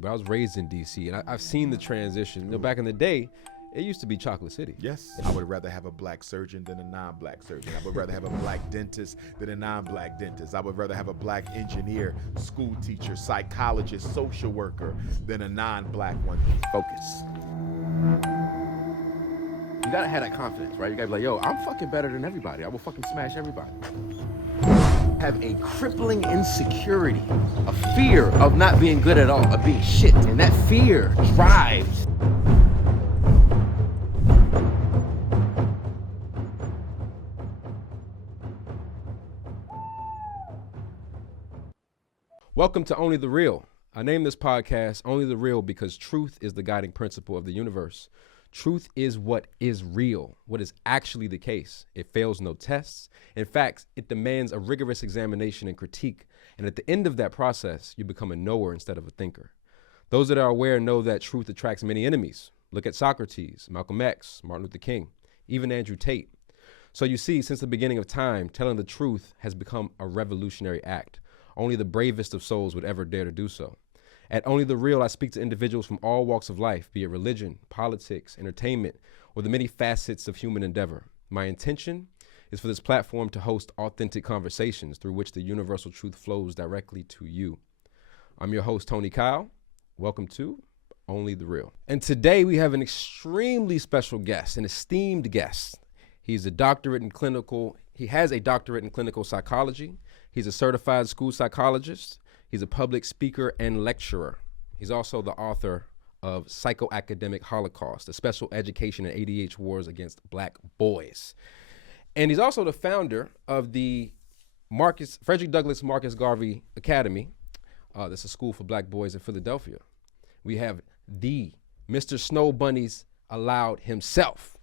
But I was raised in D.C. and I've seen the transition. You know, back in the day, it used to be Chocolate City. Yes. I would rather have a black surgeon than a non-black surgeon. I would rather have a black dentist than a non-black dentist. I would rather have a black engineer, school teacher, psychologist, social worker than a non-black one. Focus. You gotta have that confidence, right? You gotta be like, yo, I'm fucking better than everybody. I will fucking smash everybody. Have a crippling insecurity, a fear of not being good at all, of being shit. And that fear drives. Welcome to Only the Real. I named this podcast Only the Real because truth is the guiding principle of the universe. Truth is what is real, what is actually the case. It fails no tests. In fact, it demands a rigorous examination and critique. And at the end of that process, you become a knower instead of a thinker. Those that are aware know that truth attracts many enemies. Look at Socrates, Malcolm X, Martin Luther King, even Andrew Tate. So you see, since the beginning of time, telling the truth has become a revolutionary act. Only the bravest of souls would ever dare to do so. At Only the Real, I speak to individuals from all walks of life, be it religion, politics, entertainment, or the many facets of human endeavor. My intention is for this platform to host authentic conversations through which the universal truth flows directly to you. I'm your host, Tony Kyle. Welcome to Only the Real. And today we have an extremely special guest, an esteemed guest. He has a doctorate in clinical psychology. He's a certified school psychologist. He's a public speaker and lecturer. He's also the author of Psychoacademic Holocaust, a special education and ADH wars against black boys. And he's also the founder of the Frederick Douglas Marcus Garvey Academy. That's a school for black boys in Philadelphia. We have the Mr. Snow Bunnies allowed himself,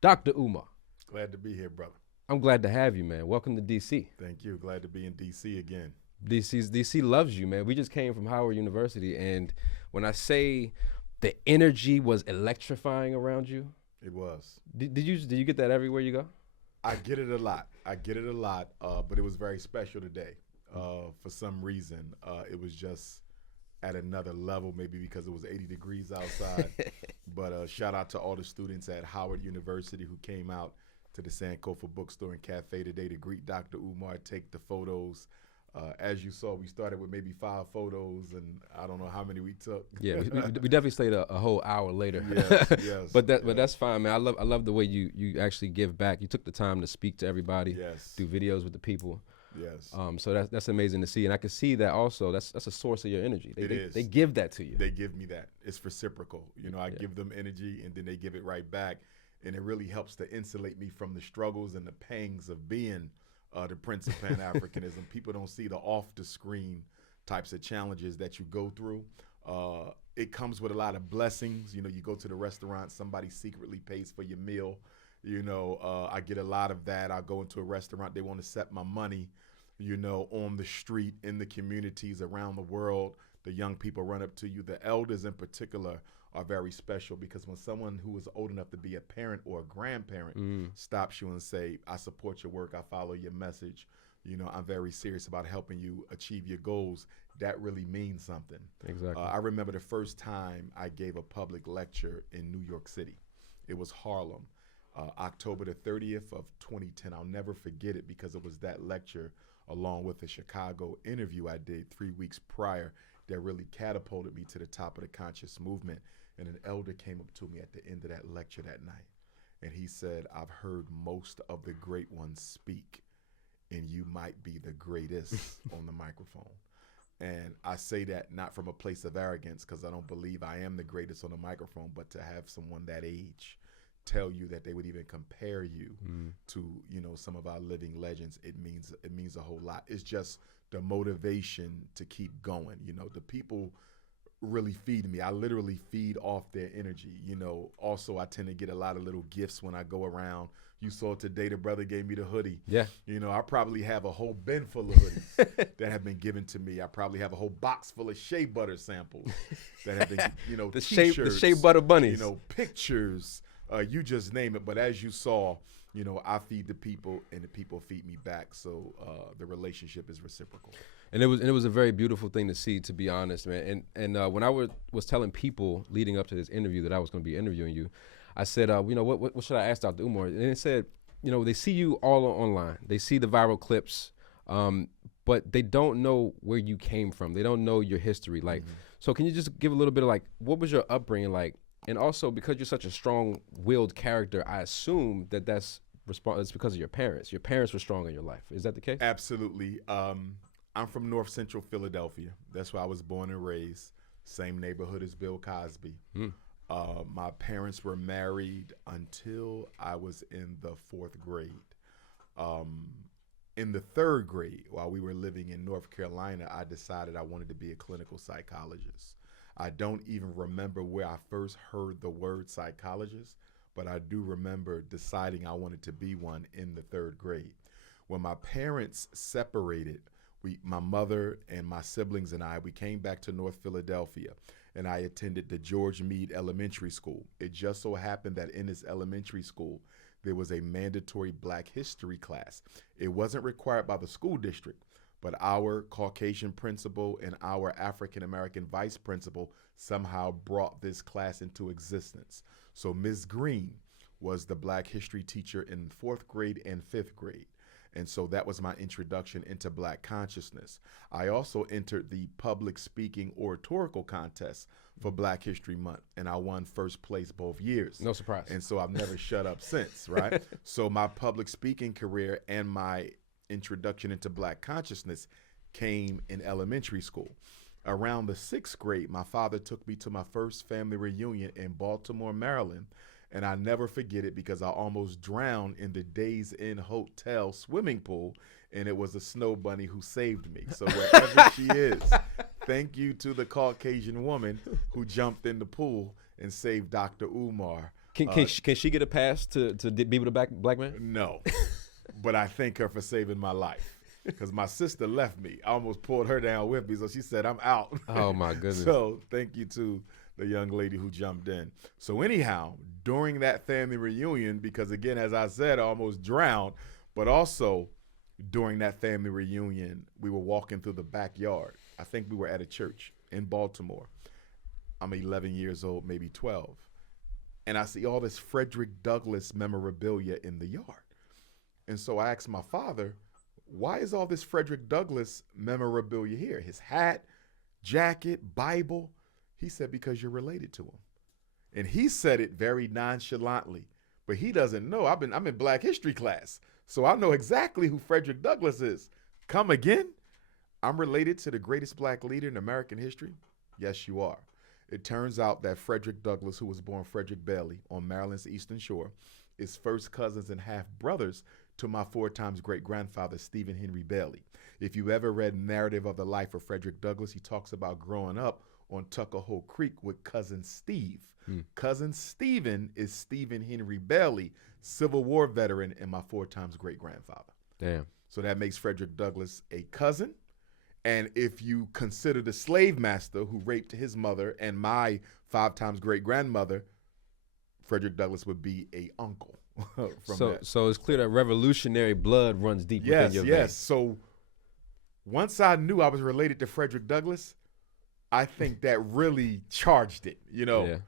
Dr. Umar. Glad to be here, brother. I'm glad to have you, man. Welcome to DC. Thank you. Glad to be in DC again. DC loves you, man. We just came from Howard University, and when I say the energy was electrifying around you, it was. Did you get that everywhere you go? I get it a lot. But it was very special today. For some reason, it was just at another level, maybe because it was 80 degrees outside. But shout out to all the students at Howard University who came out to the Sankofa Bookstore and Cafe today to greet Dr. Umar, take the photos. As you saw, we started with maybe 5 photos, and I don't know how many we took. Yeah, we definitely stayed a whole hour later. Yes. But that's fine, man. I love the way you actually give back. You took the time to speak to everybody. Yes. Do videos with the people. Yes. So that's amazing to see, and I can see that also. That's a source of your energy. They give that to you. They give me that. It's reciprocal. You know, I give them energy, and then they give it right back, and it really helps to insulate me from the struggles and the pangs of being the Prince of Pan-Africanism. People don't see the off-the-screen types of challenges that you go through. It comes with a lot of blessings. You know, you go to the restaurant, somebody secretly pays for your meal. You know, I get a lot of that. I go into a restaurant, they want to set my money, you know, on the street, in the communities around the world. The young people run up to you. The elders in particular are very special, because when someone who is old enough to be a parent or a grandparent stops you and say, I support your work, I follow your message, you know, I'm very serious about helping you achieve your goals, that really means something. Exactly. I remember the first time I gave a public lecture in New York City. It was Harlem, October the 30th of 2010. I'll never forget it, because it was that lecture along with a Chicago interview I did 3 weeks prior that really catapulted me to the top of the conscious movement. And an elder came up to me at the end of that lecture that night, and he said, I've heard most of the great ones speak, and you might be the greatest on the microphone. And I say that not from a place of arrogance, because I don't believe I am the greatest on the microphone, but to have someone that age tell you that they would even compare you to, you know, some of our living legends, it means a whole lot. It's just the motivation to keep going. You know, the people really feed me. I literally feed off their energy. You know, also I tend to get a lot of little gifts when I go around. You saw today the brother gave me the hoodie. Yeah. You know, I probably have a whole bin full of hoodies that have been given to me. I probably have a whole box full of shea butter samples that have been, you know, the t-shirts, shea butter bunnies. you know, pictures, you just name it. But as you saw, You know, I feed the people and the people feed me back. So the relationship is reciprocal. And it was a very beautiful thing to see, to be honest, man. And when I was telling people leading up to this interview that I was going to be interviewing you, I said, you know, what should I ask Dr. Umar? And it said, you know, they see you all online. They see the viral clips, but they don't know where you came from. They don't know your history. Like, so can you just give a little bit of like, what was your upbringing like? And also, because you're such a strong-willed character, I assume that's because of your parents. Your parents were strong in your life. Is that the case? Absolutely. I'm from North Central Philadelphia. That's where I was born and raised. Same neighborhood as Bill Cosby. My parents were married until I was in the 4th grade. In the 3rd grade, while we were living in North Carolina, I decided I wanted to be a clinical psychologist. I don't even remember where I first heard the word psychologist, but I do remember deciding I wanted to be one in the 3rd grade. When my parents separated, my mother and my siblings and we came back to North Philadelphia, and I attended the George Meade Elementary School. It just so happened that in this elementary school, there was a mandatory Black history class. It wasn't required by the school district, but our Caucasian principal and our African-American vice principal somehow brought this class into existence. So Ms. Green was the Black history teacher in 4th grade and 5th grade. And so that was my introduction into Black consciousness. I also entered the public speaking oratorical contest for Black History Month, and I won 1st place both years. No surprise. And so I've never shut up since, right? So my public speaking career and my introduction into Black consciousness came in elementary school. Around the 6th grade, my father took me to my first family reunion in Baltimore, Maryland, and I never forget it because I almost drowned in the Days Inn Hotel swimming pool, and it was a snow bunny who saved me. So wherever she is, thank you to the Caucasian woman who jumped in the pool and saved Dr. Umar. Can she get a pass to be with a black man? No, but I thank her for saving my life because my sister left me. I almost pulled her down with me, so she said, I'm out. Oh, my goodness. So thank you to the young lady who jumped in. So anyhow, during that family reunion, because again, as I said, I almost drowned, but also during that family reunion, we were walking through the backyard. I think we were at a church in Baltimore. I'm 11 years old, maybe 12. And I see all this Frederick Douglass memorabilia in the yard. And so I asked my father, why is all this Frederick Douglass memorabilia here? His hat, jacket, Bible. He said, because you're related to him. And he said it very nonchalantly, but he doesn't know. I'm in Black history class, so I know exactly who Frederick Douglass is. Come again? I'm related to the greatest Black leader in American history? Yes, you are. It turns out that Frederick Douglass, who was born Frederick Bailey on Maryland's Eastern Shore, is first cousins and half brothers to my 4 times great-grandfather, Stephen Henry Bailey. If you ever read Narrative of the Life of Frederick Douglass, he talks about growing up on Tuckahoe Creek with Cousin Steve. Cousin Stephen is Stephen Henry Bailey, Civil War veteran and my 4 times great-grandfather. Damn. So that makes Frederick Douglass a cousin. And if you consider the slave master who raped his mother and my 5 times great-grandmother, Frederick Douglass would be a uncle. So it's clear that revolutionary blood runs deep within your veins. Yes. So once I knew I was related to Frederick Douglass, I think that really charged it, you know. Yeah.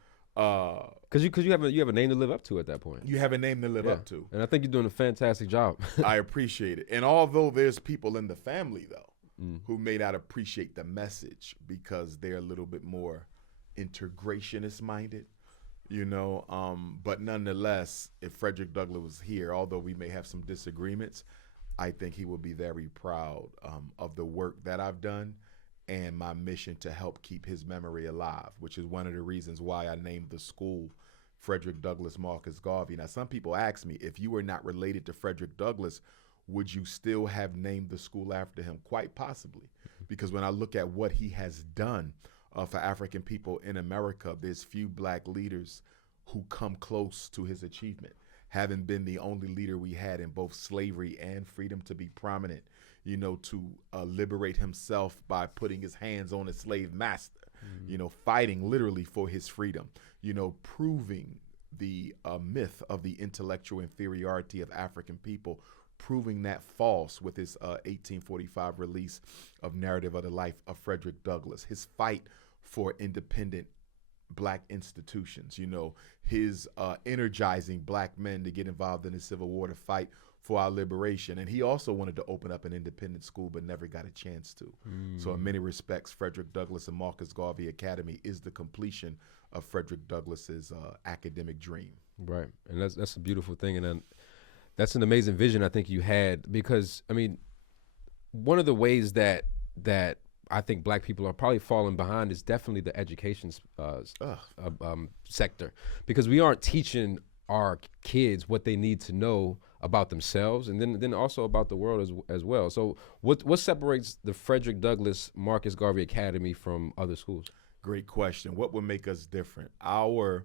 Because you have a name to live up to at that point. You have a name to live up to. And I think you're doing a fantastic job. I appreciate it. And although there's people in the family, though, who may not appreciate the message because they're a little bit more integrationist minded, you know, but nonetheless, if Frederick Douglass was here, although we may have some disagreements, I think he would be very proud of the work that I've done and my mission to help keep his memory alive, which is one of the reasons why I named the school Frederick Douglass Marcus Garvey. Now, some people ask me, if you were not related to Frederick Douglass, would you still have named the school after him? Quite possibly, because when I look at what he has done for African people in America, there's few Black leaders who come close to his achievement, having been the only leader we had in both slavery and freedom to be prominent, you know, to liberate himself by putting his hands on a slave master, you know, fighting literally for his freedom, you know, proving the myth of the intellectual inferiority of African people, proving that false with his 1845 release of Narrative of the Life of Frederick Douglass, his fight for independent black institutions, you know, his energizing black men to get involved in the Civil War to fight for our liberation. And he also wanted to open up an independent school, but never got a chance to. So in many respects, Frederick Douglass and Marcus Garvey Academy is the completion of Frederick Douglass's academic dream. Right, and that's a beautiful thing, and then that's an amazing vision I think you had, because I mean, one of the ways that I think black people are probably falling behind is definitely the education sector, because we aren't teaching our kids what they need to know about themselves, and then also about the world as well. So what separates the Frederick Douglass Marcus Garvey Academy from other schools? Great question. What would make us different? Our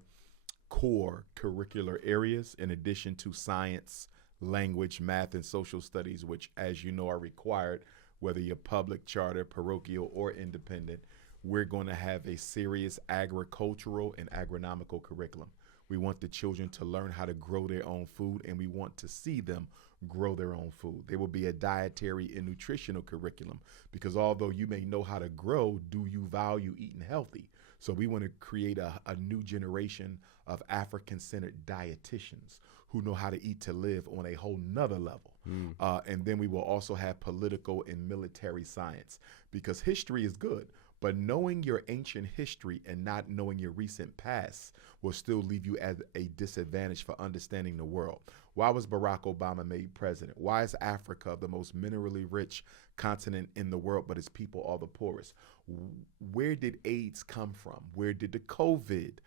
core curricular areas, in addition to science, language, math, and social studies, which, as you know, are required, whether you're public, charter, parochial, or independent, we're going to have a serious agricultural and agronomical curriculum. We want the children to learn how to grow their own food, and we want to see them grow their own food. There will be a dietary and nutritional curriculum, because although you may know how to grow, do you value eating healthy? So we want to create a new generation of African-centered dietitians who know how to eat to live on a whole nother level. And then we will also have political and military science, because history is good, but knowing your ancient history and not knowing your recent past will still leave you at a disadvantage for understanding the world. Why was Barack Obama made president? Why is Africa the most minerally rich continent in the world, but its people are the poorest? Where did AIDS come from? Where did the COVID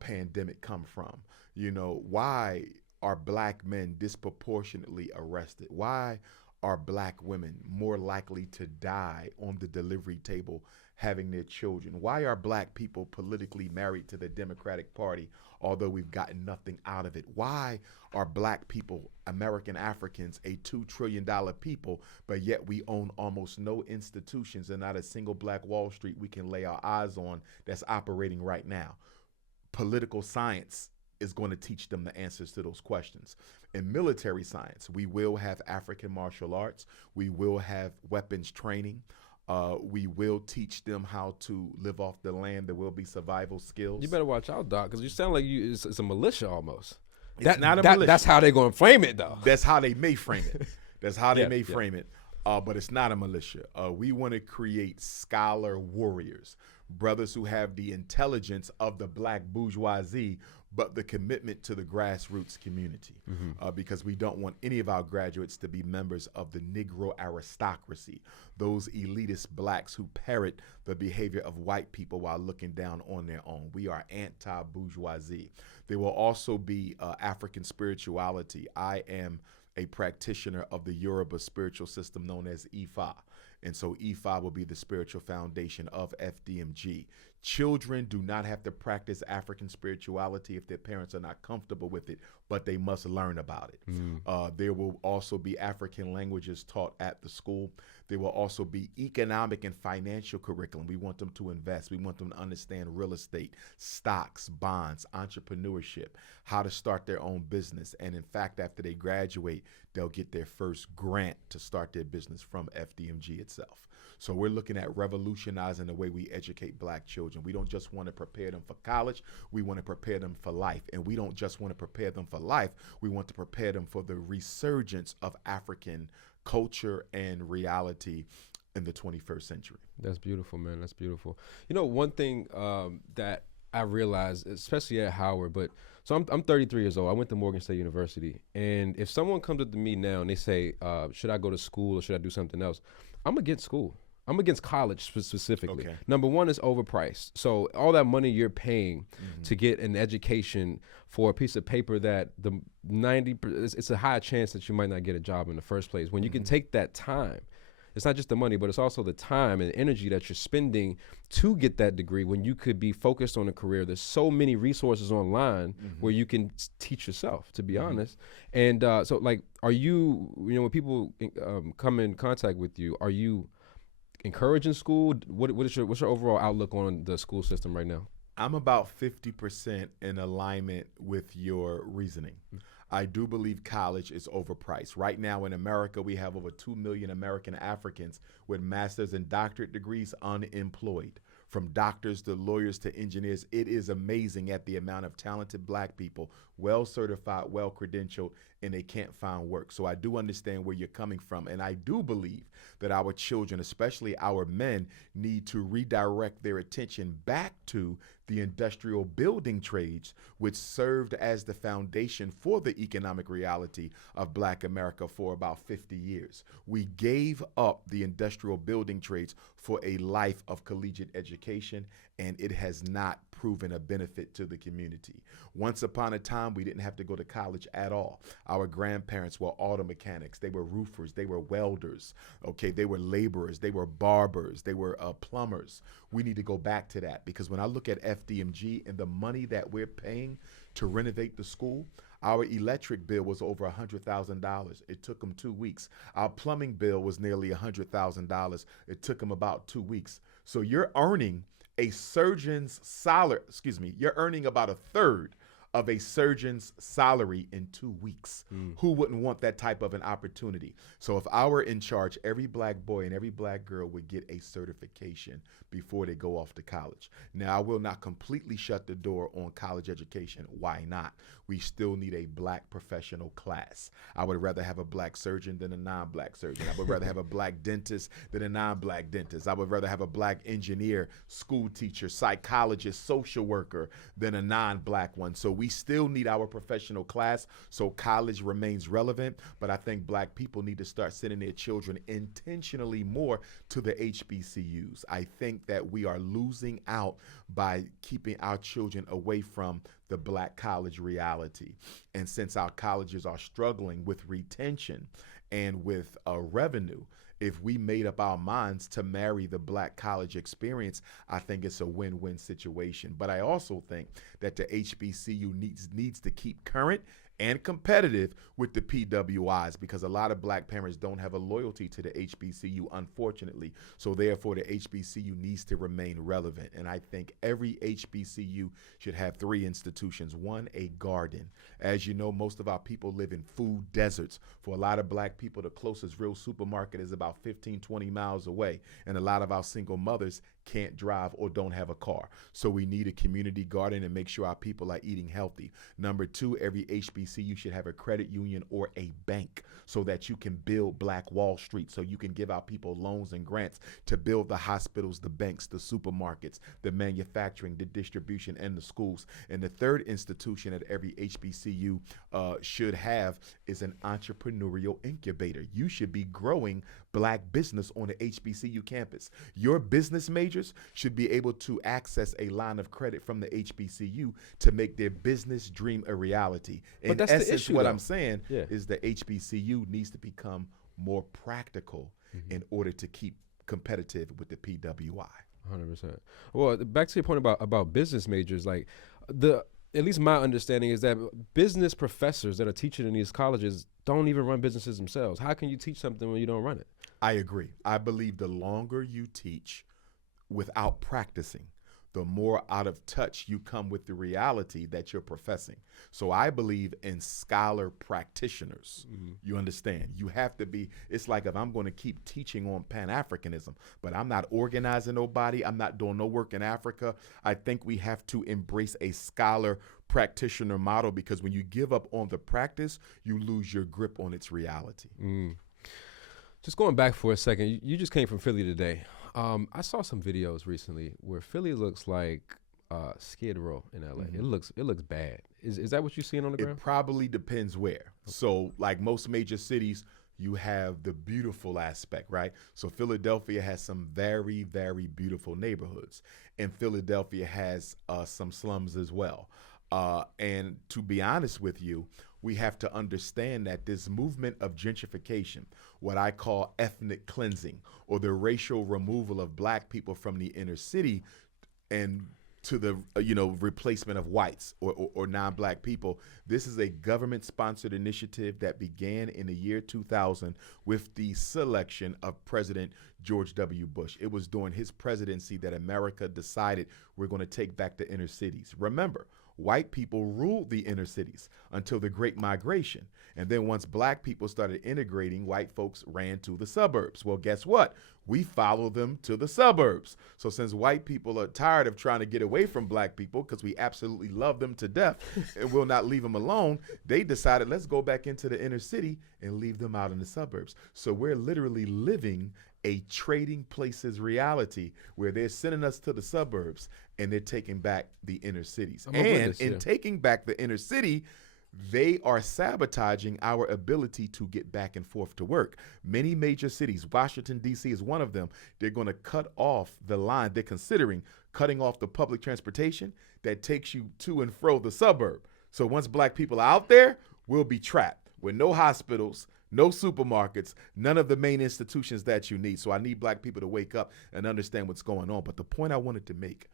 pandemic come from? You know, why are black men disproportionately arrested? Why are black women more likely to die on the delivery table having their children? Why are black people politically married to the Democratic Party, although we've gotten nothing out of it? Why are black people, American Africans, a $2 trillion people, but yet we own almost no institutions and not a single black Wall Street we can lay our eyes on that's operating right now? Political science is going to teach them the answers to those questions. In military science, we will have African martial arts. We will have weapons training. We will teach them how to live off the land. There will be survival skills. You better watch out, Doc, because you sound like it's a militia almost. It's not a militia. That's how they're going to frame it, though. That's how they may frame it. That's how they may frame it. But it's not a militia. We want to create scholar warriors, brothers who have the intelligence of the black bourgeoisie, but the commitment to the grassroots community, because we don't want any of our graduates to be members of the Negro aristocracy, those elitist blacks who parrot the behavior of white people while looking down on their own. We are anti-bourgeoisie. There will also be African spirituality. I am a practitioner of the Yoruba spiritual system known as Ifa. And so Ifa will be the spiritual foundation of FDMG. Children do not have to practice African spirituality if their parents are not comfortable with it, but they must learn about it. There will also be African languages taught at the school. There will also be economic and financial curriculum. We want them to invest. We want them to understand real estate, stocks, bonds, entrepreneurship, how to start their own business. And in fact, after they graduate, they'll get their first grant to start their business from FDMG itself. So we're looking at revolutionizing the way we educate black children. We don't just want to prepare them for college. We want to prepare them for life. And we don't just want to prepare them for life. We want to prepare them for the resurgence of African culture and reality in the 21st century. That's beautiful, man. That's beautiful. You know, one thing that I realized, especially at Howard, so I'm 33 years old. I went to Morgan State University. And if someone comes up to me now and they say, should I go to school or should I do something else? I'm against school. I'm against college specifically. Okay. Number one is overpriced. So all that money you're paying to get an education for a piece of paper that it's a high chance that you might not get a job in the first place. When you can take that time, it's not just the money, but it's also the time and energy that you're spending to get that degree when you could be focused on a career. There's so many resources online where you can teach yourself, to be honest. And so like, are you, when people come in contact with you, are you encouraging school? What's your overall outlook on the school system right now? I'm about 50% in alignment with your reasoning. I do believe college is overpriced. Right now in America, we have over 2 million American Africans with master's and doctorate degrees unemployed. From doctors to lawyers to engineers, it is amazing at the amount of talented black people, well certified, well credentialed, and they can't find work. So I do understand where you're coming from. And I do believe that our children, especially our men, need to redirect their attention back to the industrial building trades, which served as the foundation for the economic reality of black America for about 50 years. We gave up the industrial building trades for a life of collegiate education, and it has not proven a benefit to the community. Once upon a time, we didn't have to go to college at all. Our grandparents were auto mechanics, they were roofers, they were welders, okay, they were laborers, they were barbers, they were plumbers. We need to go back to that, because when I look at FDMG and the money that we're paying to renovate the school, our electric bill was over $100,000. It took them 2 weeks. Our plumbing bill was nearly $100,000. It took them about 2 weeks. So you're earning a surgeon's salary, you're earning about a third of a surgeon's salary in 2 weeks. Who wouldn't want that type of an opportunity? So if I were in charge, every black boy and every black girl would get a certification before they go off to college. Now, I will not completely shut the door on college education. Why not? We still need a black professional class. I would rather have a black surgeon than a non-black surgeon. I would rather have a black dentist than a non-black dentist. I would rather have a black engineer, school teacher, psychologist, social worker than a non-black one. So we still need our professional class so college remains relevant, but I think black people need to start sending their children intentionally more to the HBCUs. I think that we are losing out by keeping our children away from the black college reality. And since our colleges are struggling with retention and with revenue, if we made up our minds to marry the black college experience, I think it's a win-win situation. But I also think that the HBCU needs to keep current and competitive with the PWIs, because a lot of black parents don't have a loyalty to the HBCU, unfortunately. So therefore, the HBCU needs to remain relevant. And I think every HBCU should have 3 institutions. 1, a garden. As you know, most of our people live in food deserts. For a lot of black people, the closest real supermarket is about 15, 20 miles away. And a lot of our single mothers can't drive or don't have a car. So we need a community garden and make sure our people are eating healthy. Number 2, every HBCU should have a credit union or a bank so that you can build Black Wall Street, so you can give our people loans and grants to build the hospitals, the banks, the supermarkets, the manufacturing, the distribution, and the schools. And the 3rd institution that every HBCU should have is an entrepreneurial incubator. You should be growing black business on the HBCU campus. Your business majors should be able to access a line of credit from the HBCU to make their business dream a reality. In essence, the issue, what I'm saying is the HBCU needs to become more practical in order to keep competitive with the PWI. 100%. Well, back to your point about business majors, like at least my understanding is that business professors that are teaching in these colleges don't even run businesses themselves. How can you teach something when you don't run it? I agree. I believe the longer you teach without practicing, the more out of touch you come with the reality that you're professing. So I believe in scholar practitioners. You understand? You have to be, it's like if I'm going to keep teaching on pan-africanism, but I'm not organizing nobody, I'm not doing no work in Africa, I think we have to embrace a scholar practitioner model, because when you give up on the practice, you lose your grip on its reality. Just going back for a second, you just came from Philly today. I saw some videos recently where Philly looks like Skid Row in LA. It looks bad. Is that what you're seeing on the ground? It probably depends where. So like most major cities, you have the beautiful aspect, right? So Philadelphia has some very, very beautiful neighborhoods, and Philadelphia has some slums as well. And to be honest with you, we have to understand that this movement of gentrification, what I call ethnic cleansing, or the racial removal of black people from the inner city and to the replacement of whites or non-black people. This is a government-sponsored initiative that began in the year 2000 with the selection of President George W. Bush. It was during his presidency that America decided we're going to take back the inner cities. Remember, white people ruled the inner cities until the Great Migration. And then once black people started integrating, white folks ran to the suburbs. Well, guess what? We follow them to the suburbs. So since white people are tired of trying to get away from black people because we absolutely love them to death and will not leave them alone, they decided let's go back into the inner city and leave them out in the suburbs. So we're literally living a trading places reality where they're sending us to the suburbs and they're taking back the inner cities. And in taking back the inner city, they are sabotaging our ability to get back and forth to work. Many major cities, Washington, D.C. is one of them, they're going to cut off the line. They're considering cutting off the public transportation that takes you to and fro the suburb. So once black people are out there, we'll be trapped with no hospitals, no supermarkets, none of the main institutions that you need. So I need black people to wake up and understand what's going on. But the point I wanted to make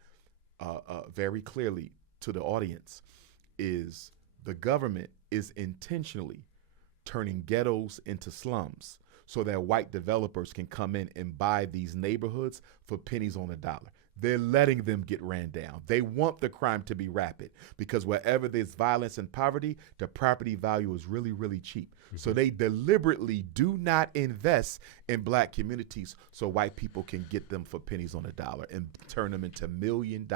very clearly to the audience is the government is intentionally turning ghettos into slums so that white developers can come in and buy these neighborhoods for pennies on a dollar. They're letting them get ran down. They want the crime to be rapid because wherever there's violence and poverty, the property value is really, really cheap. Mm-hmm. So they deliberately do not invest in black communities so white people can get them for pennies on a dollar and turn them into $1 million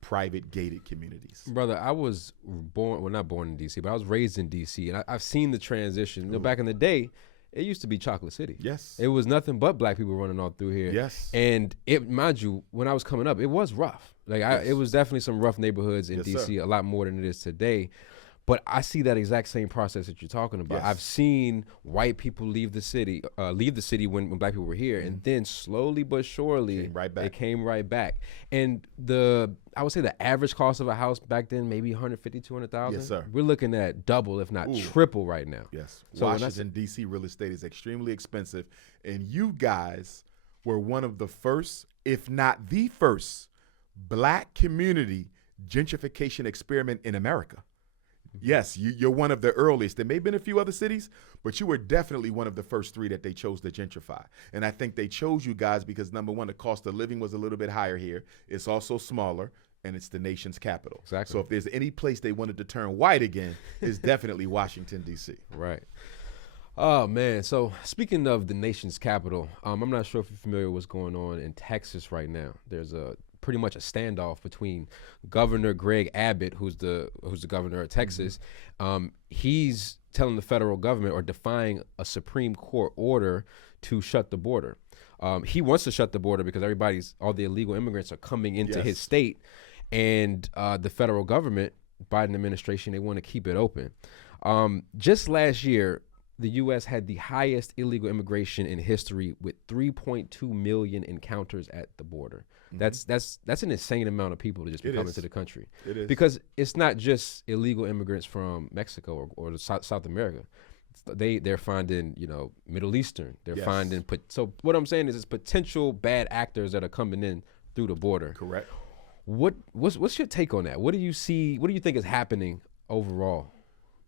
private gated communities. Brother, I was not born in D.C., but I was raised in D.C., and I've seen the transition. You know, back in the day, it used to be Chocolate City. Yes. It was nothing but black people running all through here. Yes. And mind you, when I was coming up, it was rough. It was definitely some rough neighborhoods in D.C., a lot more than it is today. But I see that exact same process that you're talking about. Yes. I've seen white people leave the city when black people were here, and then slowly but surely it came right back. And I would say the average cost of a house back then maybe $150,000, $200,000. Yes, sir. We're looking at double, if not triple, right now. Yes. So Washington D.C. real estate is extremely expensive, and you guys were one of the first, if not the first, black community gentrification experiment in America. Yes, you're one of the earliest. There may have been a few other cities, but you were definitely one of the first three that they chose to gentrify. And I think they chose you guys because, number one, the cost of living was a little bit higher here. It's also smaller, and it's the nation's capital. Exactly. So if there's any place they wanted to turn white again, it's definitely Washington, D.C. Right. Oh, man. So speaking of the nation's capital, I'm not sure if you're familiar with what's going on in Texas right now. There's pretty much a standoff between Governor Greg Abbott, who's the governor of Texas. He's telling the federal government or defying a Supreme Court order to shut the border. He wants to shut the border because all the illegal immigrants are coming into his state, and the federal government, Biden administration, they want to keep it open. Just last year, the U.S. had the highest illegal immigration in history with 3.2 million encounters at the border. That's an insane amount of people to just be coming into the country. It is. Because it's not just illegal immigrants from Mexico or South America. They're finding, Middle Eastern. They're finding, so what I'm saying is it's potential bad actors that are coming in through the border. Correct. What's your take on that? What do you see? What do you think is happening overall?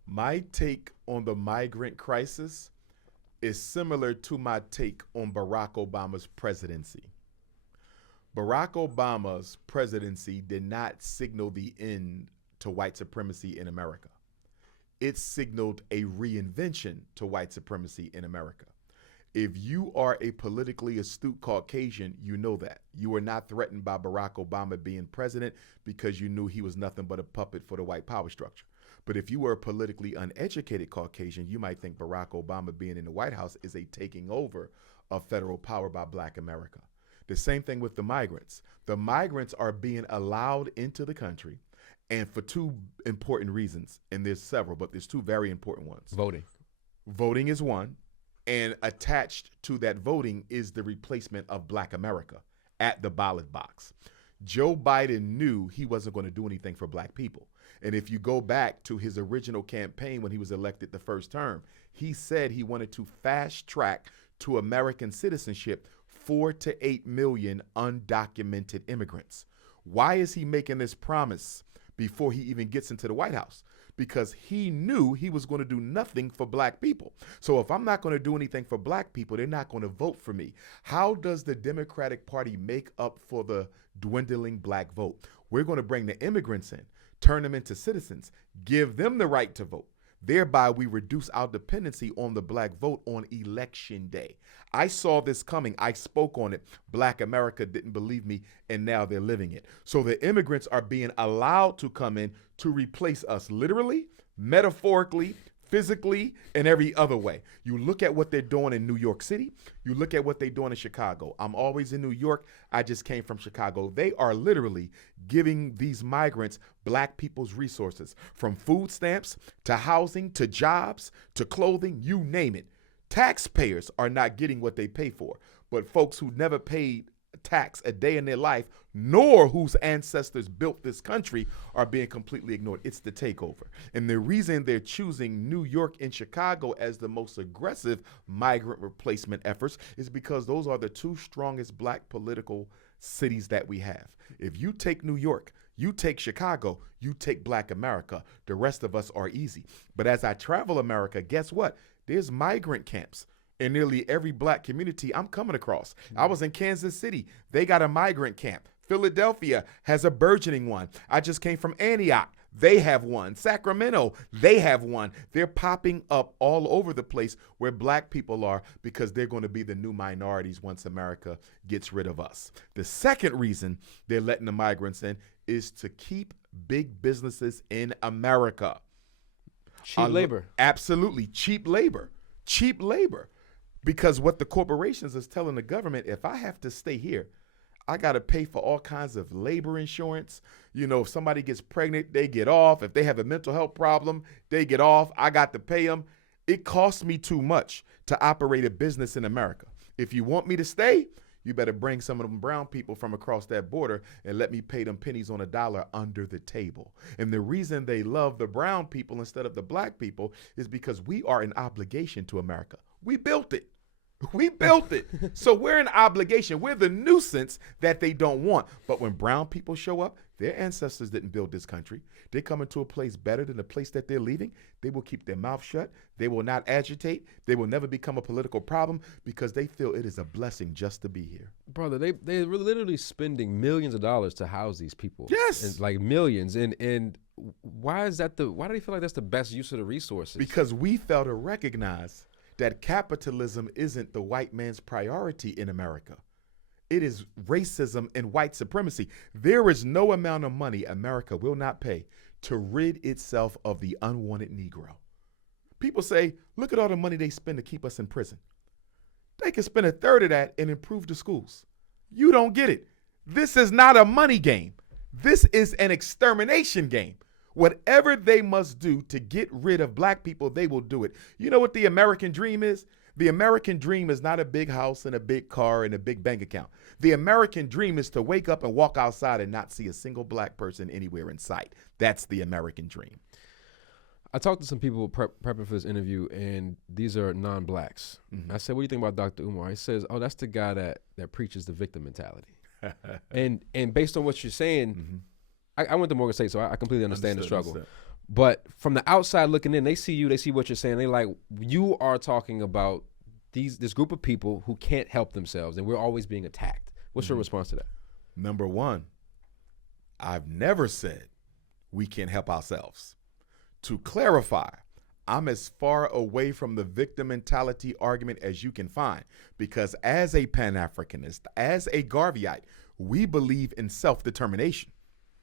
My take on the migrant crisis is similar to my take on Barack Obama's presidency. Barack Obama's presidency did not signal the end to white supremacy in America. It signaled a reinvention to white supremacy in America. If you are a politically astute Caucasian, you know that. You were not threatened by Barack Obama being president because you knew he was nothing but a puppet for the white power structure. But if you were a politically uneducated Caucasian, you might think Barack Obama being in the White House is a taking over of federal power by Black America. The same thing with the migrants. The migrants are being allowed into the country, and for two important reasons, and there's several, but there's two very important ones. Voting is one, and attached to that voting is the replacement of Black America at the ballot box. Joe Biden knew he wasn't going to do anything for Black people. And if you go back to his original campaign when he was elected the first term, he said he wanted to fast track to American citizenship 4 to 8 million undocumented immigrants. Why is he making this promise before he even gets into the White House? Because he knew he was going to do nothing for black people. So if I'm not going to do anything for black people, they're not going to vote for me. How does the Democratic Party make up for the dwindling black vote? We're going to bring the immigrants in, turn them into citizens, give them the right to vote. Thereby, we reduce our dependency on the black vote on election day. I saw this coming. I spoke on it. Black America didn't believe me, and now they're living it. So the immigrants are being allowed to come in to replace us literally, metaphorically, physically, and every other way. You look at what they're doing in New York City. You look at what they're doing in Chicago. I'm always in New York. I just came from Chicago. They are literally giving these migrants black people's resources, from food stamps to housing to jobs to clothing, you name it. Taxpayers are not getting what they pay for, but folks who never paid tax a day in their life, nor whose ancestors built this country, are being completely ignored. It's the takeover. And the reason they're choosing New York and Chicago as the most aggressive migrant replacement efforts is because those are the two strongest black political cities that we have. If you take New York, you take Chicago, you take black America, the rest of us are easy. But as I travel America, guess what? There's migrant camps in nearly every black community I'm coming across. I was in Kansas City. They got a migrant camp. Philadelphia has a burgeoning one. I just came from Antioch. They have one. Sacramento, they have one. They're popping up all over the place where black people are, because they're going to be the new minorities once America gets rid of us. The second reason they're letting the migrants in is to keep big businesses in America. Cheap labor. Absolutely. Cheap labor. Cheap labor. Because what the corporations is telling the government, if I have to stay here, I got to pay for all kinds of labor insurance. You know, if somebody gets pregnant, they get off. If they have a mental health problem, they get off. I got to pay them. It costs me too much to operate a business in America. If you want me to stay, you better bring some of them brown people from across that border and let me pay them pennies on a dollar under the table. And the reason they love the brown people instead of the black people is because we are an obligation to America. We built it. We built it. So we're an obligation. We're the nuisance that they don't want. But when brown people show up, their ancestors didn't build this country. They come into a place better than the place that they're leaving. They will keep their mouth shut. They will not agitate. They will never become a political problem because they feel it is a blessing just to be here. Brother, they're literally spending millions of dollars to house these people. Yes. And like millions. And why is that why do they feel like that's the best use of the resources? Because we fail to recognize that capitalism isn't the white man's priority in America. It is racism and white supremacy. There is no amount of money America will not pay to rid itself of the unwanted Negro. People say, look at all the money they spend to keep us in prison. They can spend a third of that and improve the schools. You don't get it. This is not a money game. This is an extermination game. Whatever they must do to get rid of black people, they will do it. You know what the American dream is? The American dream is not a big house and a big car and a big bank account. The American dream is to wake up and walk outside and not see a single black person anywhere in sight. That's the American dream. I talked to some people prepping for this interview, and these are non-blacks. Mm-hmm. I said, what do you think about Dr. Umar? He says, oh, that's the guy that preaches the victim mentality. and based on what you're saying, mm-hmm. I went to Morgan State, so I completely understand the struggle. Understood. But from the outside looking in, they see you, they see what you're saying. They like, you are talking about this group of people who can't help themselves, and we're always being attacked. What's your response to that? Number one, I've never said we can't help ourselves. To clarify, I'm as far away from the victim mentality argument as you can find, because as a pan-Africanist, as a Garveyite, we believe in self-determination.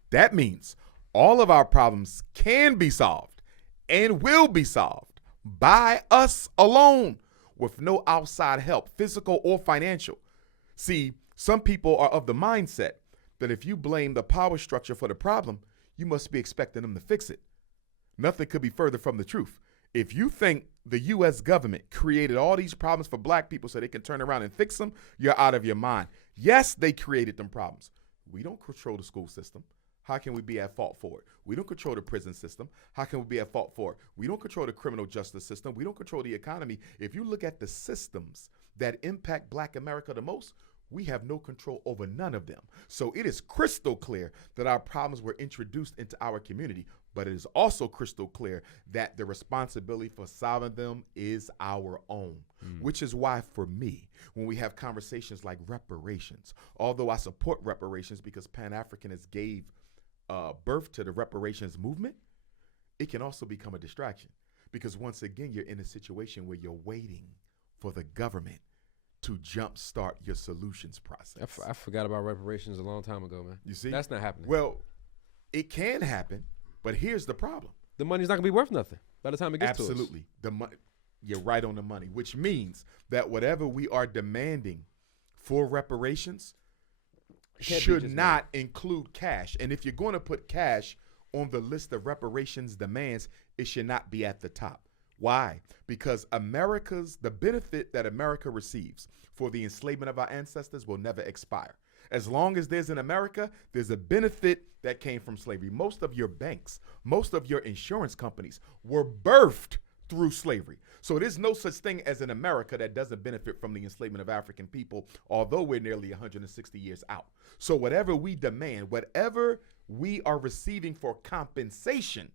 That means all of our problems can be solved and will be solved by us alone with no outside help, physical or financial. See, some people are of the mindset that if you blame the power structure for the problem, you must be expecting them to fix it. Nothing could be further from the truth. If you think the U.S. government created all these problems for black people so they can turn around and fix them, you're out of your mind. Yes, they created them problems. We don't control the school system. How can we be at fault for it? We don't control the prison system. How can we be at fault for it? We don't control the criminal justice system. We don't control the economy. If you look at the systems that impact black America the most, we have no control over none of them. So it is crystal clear that our problems were introduced into our community, but it is also crystal clear that the responsibility for solving them is our own, which is why for me, when we have conversations like reparations, although I support reparations because Pan-Africanists gave birth to the reparations movement, it can also become a distraction because once again, you're in a situation where you're waiting for the government to jumpstart your solutions process. I forgot about reparations a long time ago, man. You see? That's not happening. Well, it can happen, but here's the problem. The money's not going to be worth nothing by the time it gets to us. Absolutely. You're right on the money, which means that whatever we are demanding for reparations should not include cash. And if you're going to put cash on the list of reparations demands, it should not be at the top. Why? Because the benefit that America receives for the enslavement of our ancestors will never expire. As long as there's an America, there's a benefit that came from slavery. Most of your banks, most of your insurance companies were birthed through slavery. So there's no such thing as an America that doesn't benefit from the enslavement of African people, although we're nearly 160 years out. So whatever we demand, whatever we are receiving for compensation,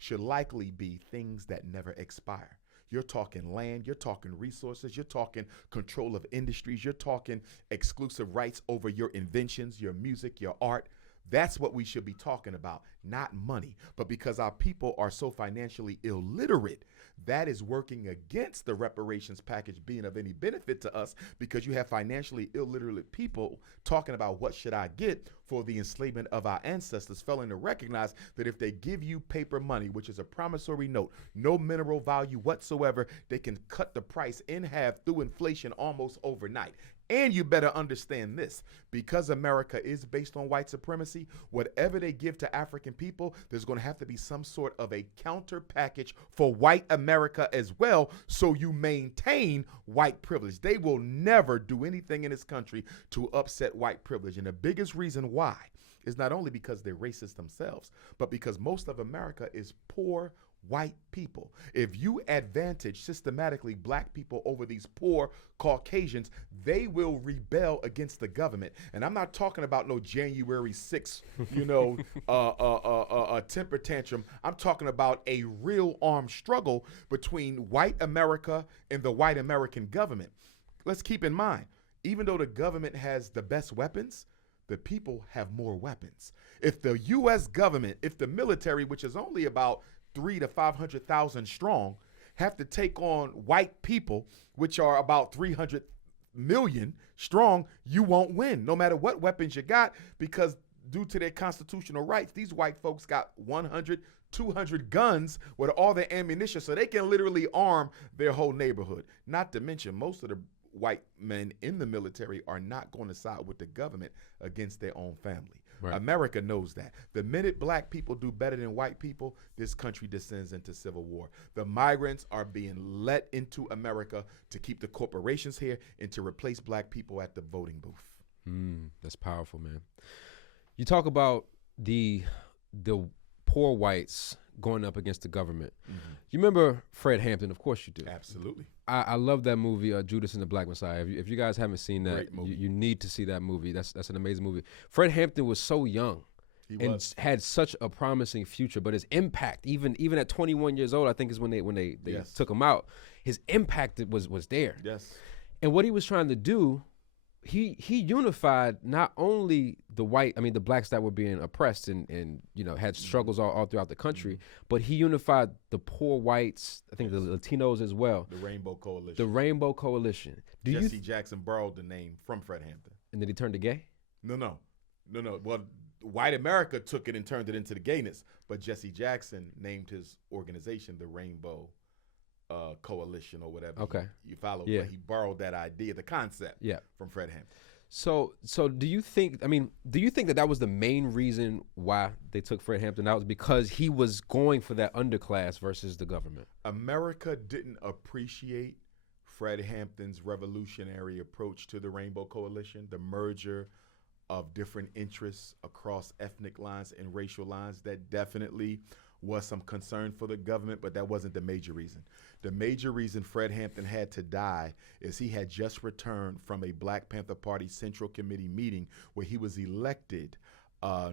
should likely be things that never expire. You're talking land, you're talking resources, you're talking control of industries, you're talking exclusive rights over your inventions, your music, your art. That's what we should be talking about, not money. But because our people are so financially illiterate, that is working against the reparations package being of any benefit to us, because you have financially illiterate people talking about what should I get for the enslavement of our ancestors, failing to recognize that if they give you paper money, which is a promissory note, no mineral value whatsoever, they can cut the price in half through inflation almost overnight. And you better understand this, because America is based on white supremacy, whatever they give to African people, there's going to have to be some sort of a counter package for white America as well, so you maintain white privilege. They will never do anything in this country to upset white privilege. And the biggest reason why is not only because they're racist themselves, but because most of America is poor white people. If you advantage systematically black people over these poor Caucasians, they will rebel against the government. And I'm not talking about no January 6th, a temper tantrum. I'm talking about a real armed struggle between white America and the white American government. Let's keep in mind, even though the government has the best weapons, the people have more weapons. If the U.S. government, if the military, which is only about 300,000 to 500,000 strong, have to take on white people, which are about 300 million strong, you won't win, no matter what weapons you got, because due to their constitutional rights, these white folks got 100, 200 guns with all their ammunition, so they can literally arm their whole neighborhood. Not to mention, most of the white men in the military are not going to side with the government against their own family. Right. America knows that. The minute black people do better than white people, this country descends into civil war. The migrants are being let into America to keep the corporations here and to replace black people at the voting booth. That's powerful, man. You talk about the poor whites going up against the government. Mm-hmm. You remember Fred Hampton? Of course you do. Absolutely. I love that movie, Judas and the Black Messiah. If you guys haven't seen that, you need to see that movie. That's an amazing movie. Fred Hampton was so young and had such a promising future, but his impact, even at 21 years old, I think is when they yes. took him out, his impact was there. Yes. And what he was trying to do, he unified not only the blacks that were being oppressed and had struggles all throughout the country, but he unified the poor whites, I think the Latinos as well. The Rainbow Coalition. The Rainbow Coalition. Jesse Jackson borrowed the name from Fred Hampton. And then he turned to gay? No. Well, white America took it and turned it into the gayness, but Jesse Jackson named his organization the Rainbow Coalition or whatever. Okay. You follow? Yeah. But he borrowed that idea, the concept, from Fred Hampton. So do you think that was the main reason why they took Fred Hampton out, was because he was going for that underclass versus the government? America didn't appreciate Fred Hampton's revolutionary approach to the Rainbow Coalition, the merger of different interests across ethnic lines and racial lines. That definitely was some concern for the government, but that wasn't the major reason. The major reason Fred Hampton had to die is he had just returned from a Black Panther Party Central Committee meeting where he was elected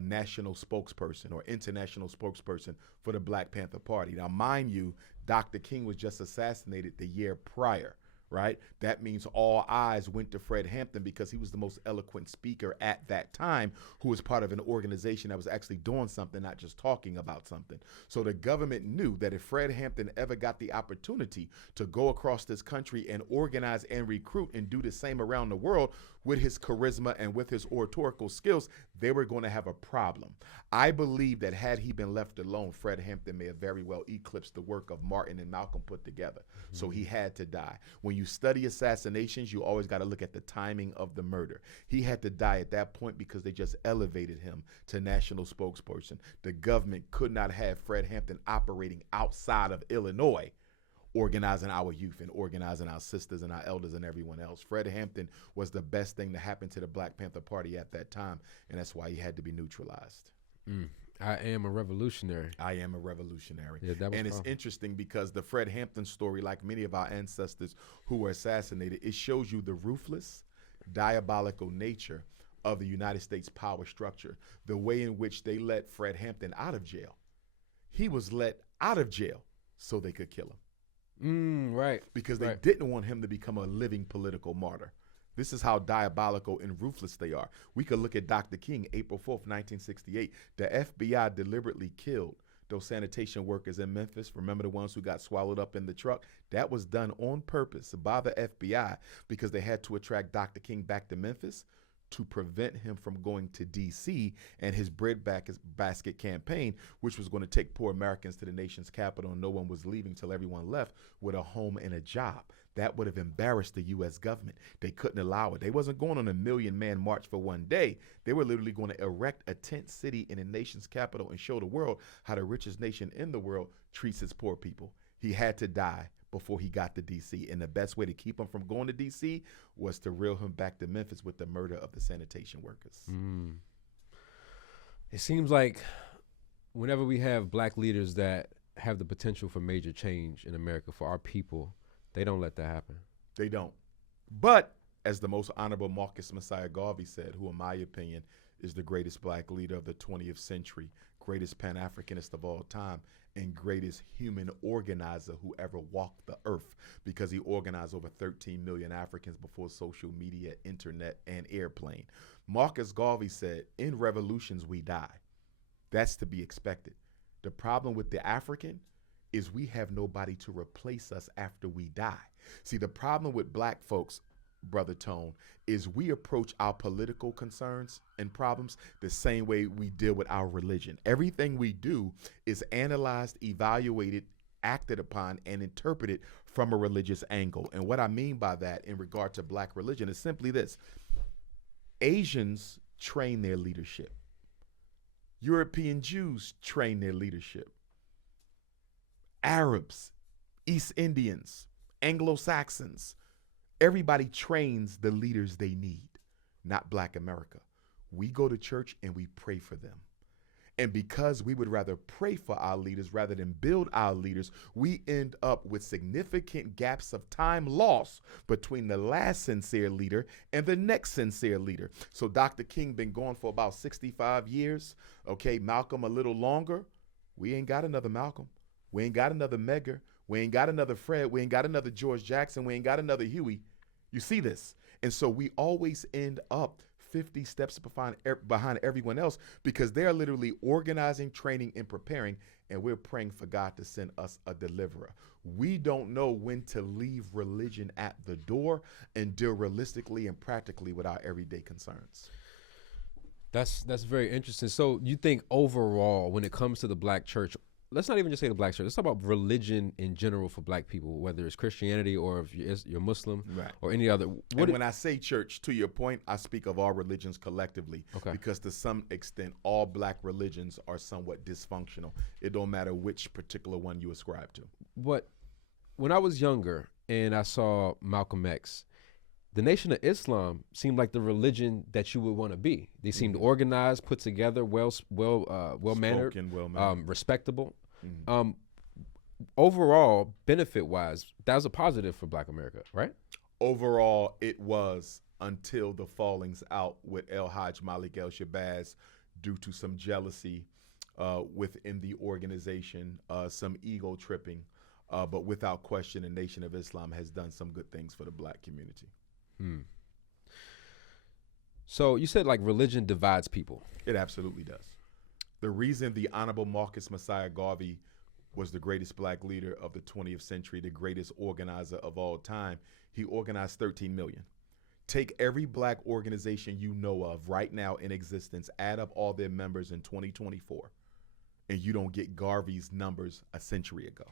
national spokesperson or international spokesperson for the Black Panther Party. Now, mind you, Dr. King was just assassinated the year prior, right? That means all eyes went to Fred Hampton because he was the most eloquent speaker at that time who was part of an organization that was actually doing something, not just talking about something. So the government knew that if Fred Hampton ever got the opportunity to go across this country and organize and recruit and do the same around the world with his charisma and with his oratorical skills, they were going to have a problem. I believe that had he been left alone, Fred Hampton may have very well eclipsed the work of Martin and Malcolm put together. Mm-hmm. So he had to die. When you study assassinations, you always got to look at the timing of the murder. He had to die at that point because they just elevated him to national spokesperson. The government could not have Fred Hampton operating outside of Illinois, organizing our youth and organizing our sisters and our elders and everyone else. Fred Hampton was the best thing to happen to the Black Panther Party at that time, and that's why he had to be neutralized. I am a revolutionary. I am a revolutionary. Yeah, that was and it's interesting because the Fred Hampton story, like many of our ancestors who were assassinated, it shows you the ruthless, diabolical nature of the United States power structure, the way in which they let Fred Hampton out of jail. He was let out of jail so they could kill him. Right. Because they didn't want him to become a living political martyr. This is how diabolical and ruthless they are. We could look at Dr. King, April 4th, 1968. The FBI deliberately killed those sanitation workers in Memphis. Remember the ones who got swallowed up in the truck? That was done on purpose by the FBI because they had to attract Dr. King back to Memphis to prevent him from going to D.C. and his breadbasket campaign, which was going to take poor Americans to the nation's capital, and no one was leaving till everyone left with a home and a job. That would have embarrassed the U.S. government. They couldn't allow it. They wasn't going on a 1 million man march for one day. They were literally going to erect a tent city in the nation's capital and show the world how the richest nation in the world treats its poor people. He had to die before he got to D.C. And the best way to keep him from going to D.C. was to reel him back to Memphis with the murder of the sanitation workers. It seems like whenever we have Black leaders that have the potential for major change in America for our people, they don't let that happen. They don't. But as the most honorable Marcus Messiah Garvey said, who in my opinion is the greatest Black leader of the 20th century, greatest pan-Africanist of all time, and greatest human organizer who ever walked the earth, because he organized over 13 million Africans before social media, internet, and airplane. Marcus Garvey said, in revolutions we die. That's to be expected. The problem with the African is we have nobody to replace us after we die. See, the problem with Black folks, Brother Tone, is we approach our political concerns and problems the same way we deal with our religion. Everything we do is analyzed, evaluated, acted upon, and interpreted from a religious angle. And what I mean by that in regard to Black religion is simply this. Asians train their leadership. European Jews train their leadership. Arabs, East Indians, Anglo-Saxons, everybody trains the leaders they need, not Black America. We go to church and we pray for them. And because we would rather pray for our leaders rather than build our leaders, we end up with significant gaps of time lost between the last sincere leader and the next sincere leader. So Dr. King been gone for about 65 years. Okay, Malcolm a little longer. We ain't got another Malcolm. We ain't got another Medgar. We ain't got another Fred. We ain't got another George Jackson. We ain't got another Huey. You see this? And so we always end up 50 steps behind everyone else because they're literally organizing, training, and preparing, and we're praying for God to send us a deliverer. We don't know when to leave religion at the door and deal realistically and practically with our everyday concerns. That's very interesting. So you think overall, when it comes to the Black church, let's not even just say the Black church. Let's talk about religion in general for Black people, whether it's Christianity or if you're Muslim or any other. And when I say church, to your point, I speak of all religions collectively because to some extent, all Black religions are somewhat dysfunctional. It don't matter which particular one you ascribe to. But when I was younger and I saw Malcolm X, the Nation of Islam seemed like the religion that you would want to be. They seemed organized, put together, well mannered, Spoken, well-mannered. respectable. Overall, benefit wise, that was a positive for Black America, right? Overall, it was, until the fallings out with El Hajj Malik El Shabazz due to some jealousy within the organization, some ego tripping. But without question, the Nation of Islam has done some good things for the Black community. So you said like religion divides people. It absolutely does. The reason the Honorable Marcus Messiah Garvey was the greatest Black leader of the 20th century, the greatest organizer of all time, he organized 13 million. Take every Black organization you know of right now in existence, add up all their members in 2024, and you don't get Garvey's numbers a century ago.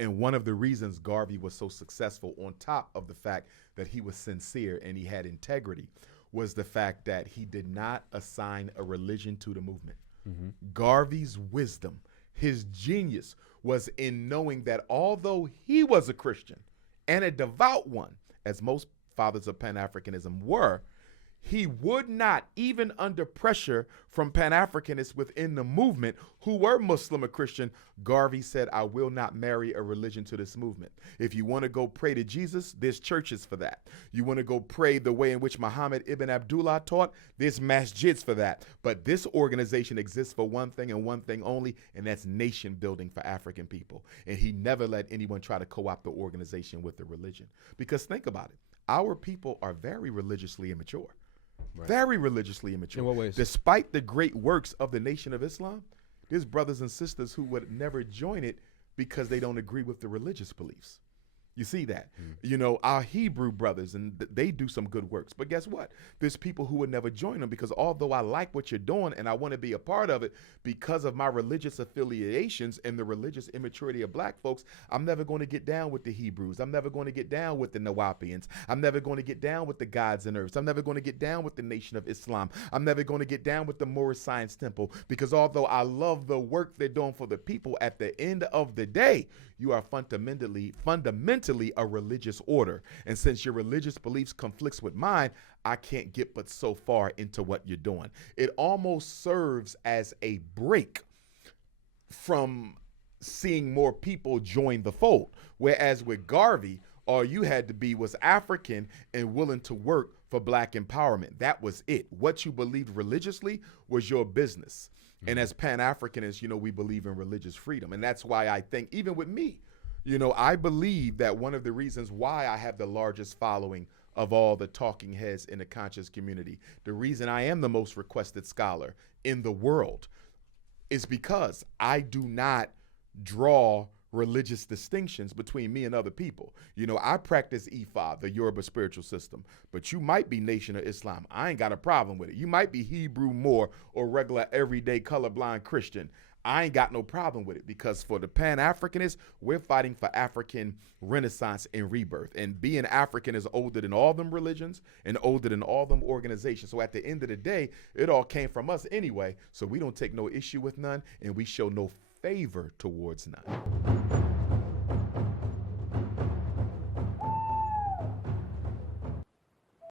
And one of the reasons Garvey was so successful, on top of the fact that he was sincere and he had integrity, was the fact that he did not assign a religion to the movement. Garvey's wisdom, his genius, was in knowing that although he was a Christian and a devout one, as most fathers of Pan-Africanism were, he would not, even under pressure from Pan-Africanists within the movement who were Muslim or Christian, Garvey said, I will not marry a religion to this movement. If you want to go pray to Jesus, there's churches for that. You want to go pray the way in which Muhammad ibn Abdullah taught, there's masjids for that. But this organization exists for one thing and one thing only, and that's nation building for African people. And he never let anyone try to co-opt the organization with the religion. Because think about it. Our people are very religiously immature. Right. Very religiously immature. In what ways? Despite the great works of the Nation of Islam, there's brothers and sisters who would never join it because they don't agree with the religious beliefs. You see that? You know, our Hebrew brothers, and they do some good works. But guess what? There's people who would never join them because although I like what you're doing and I want to be a part of it, because of my religious affiliations and the religious immaturity of Black folks, I'm never going to get down with the Hebrews. I'm never going to get down with the Nawapians. I'm never going to get down with the Gods and Earths. I'm never going to get down with the Nation of Islam. I'm never going to get down with the Moorish Science Temple, because although I love the work they're doing for the people, at the end of the day, you are fundamentally a religious order. And since your religious beliefs conflicts with mine, I can't get but so far into what you're doing. It almost serves as a break from seeing more people join the fold. Whereas with Garvey, all you had to be was African and willing to work for Black empowerment. That was it. What you believed religiously was your business. And as Pan-Africanists, you know, we believe in religious freedom. And that's why I think, even with me, you know, I believe that one of the reasons why I have the largest following of all the talking heads in the conscious community, the reason I am the most requested scholar in the world, is because I do not draw religious distinctions between me and other people. You know, I practice Ifa, the Yoruba spiritual system, but you might be Nation of Islam. I ain't got a problem with it. You might be Hebrew, Moor, or regular everyday colorblind Christian. I ain't got no problem with it, because for the Pan-Africanists, we're fighting for African renaissance and rebirth. And being African is older than all them religions and older than all them organizations. So at the end of the day, it all came from us anyway. So we don't take no issue with none, and we show no favor towards none.